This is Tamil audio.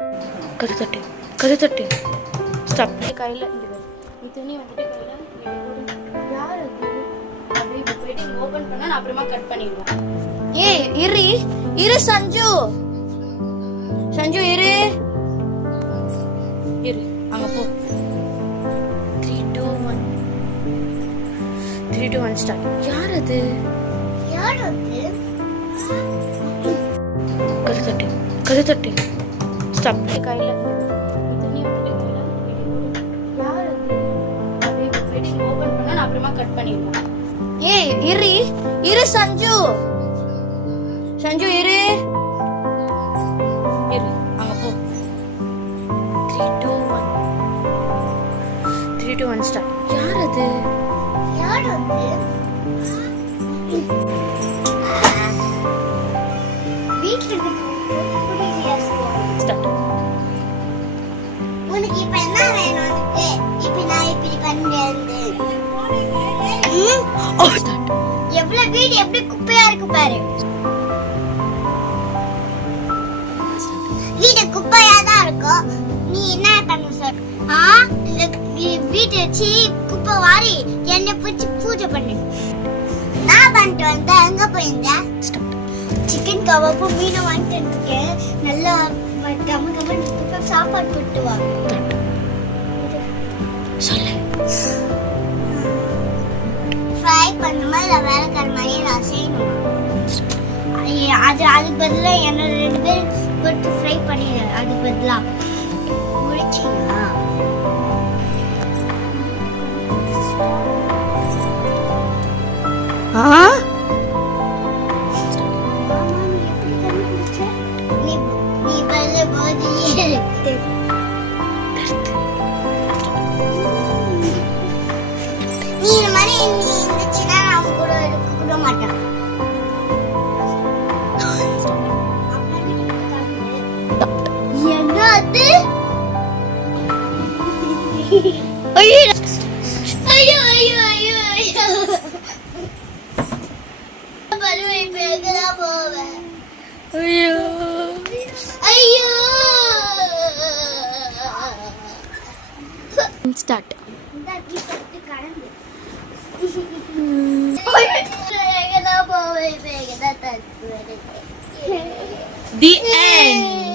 கதை தட்டு கதை தட்டு ஸ்டாப். கையில் நீ துணி வந்துட்டு கையில் யார் அது அப்படி போயிட்டு ஓப்பன் பண்ணா நான் அப்புறமா கட் பண்ணிடுவேன். ஏய் இரு இரு சஞ்சு சஞ்சு இரு இரு அங்க போ. 3 2 1 ஸ்டார்ட். யார் அது கதை தட்டு கதை தட்டு ஸ்டாப். கையில் துணி வந்துட்டு கையில் யார் அது அப்படி போயிட்டு ஓப்பன் பண்ணா நான் அப்புறமா கட் பண்ணிடுவேன். ஏய் இரு இரு சஞ்சு சஞ்சு இரு இரு அங்க போ. 3 2 1 ஸ்டார்ட். யார் அது வீட்ல இருக்கு ஸ்டார்ட். உனக்கு இப்ப என்ன வேணும்? இப்ப நான் இப்படி பண்ணேன். ஓ ஸ்டார்ட். எவ்வளவு வீடு எப்படி குப்பையா இருக்கு பாரு. வீடு குப்பையா தான் இருக்கும். நீ என்ன பண்ண சொல்ற? இந்த வீட்டை வச்சு குப்பை வாரி என்ன பிடிச்சி பூஜை பண்ணு. நான் பண்ணிட்டு வந்தேன். எங்க போயிருந்தேன்? சிக்கன் கபாப்பு மீனை வாங்கிட்டு இருக்கேன். நல்லா கம்ம கம்ம சாப்பாடு போட்டு வா. சொல்லு. ஃப்ரை பண்ணுமா இல்லை வேலைக்கார மாதிரி நான் செய்யணும். அதுக்கு பதிலாக என்ன 2 பேர் போட்டு ஃப்ரை பண்ணிடு. அதுக்கு பதிலாக முடிச்சிங்களா? நீ பதில போதியே இருக்கு. நீ இந்த மாதிரி இருந்துச்சுன்னா நான் கூட இருக்க மாட்டேன். என்னது? ஐயோ ஐயோ ஐயோ ஐயோ ஐயோ பருவை பேகலா போவேன். ஐயோ ஐயோ ஸ்டார்ட். பேகலா போவேன் பேகலா தத்து. The end.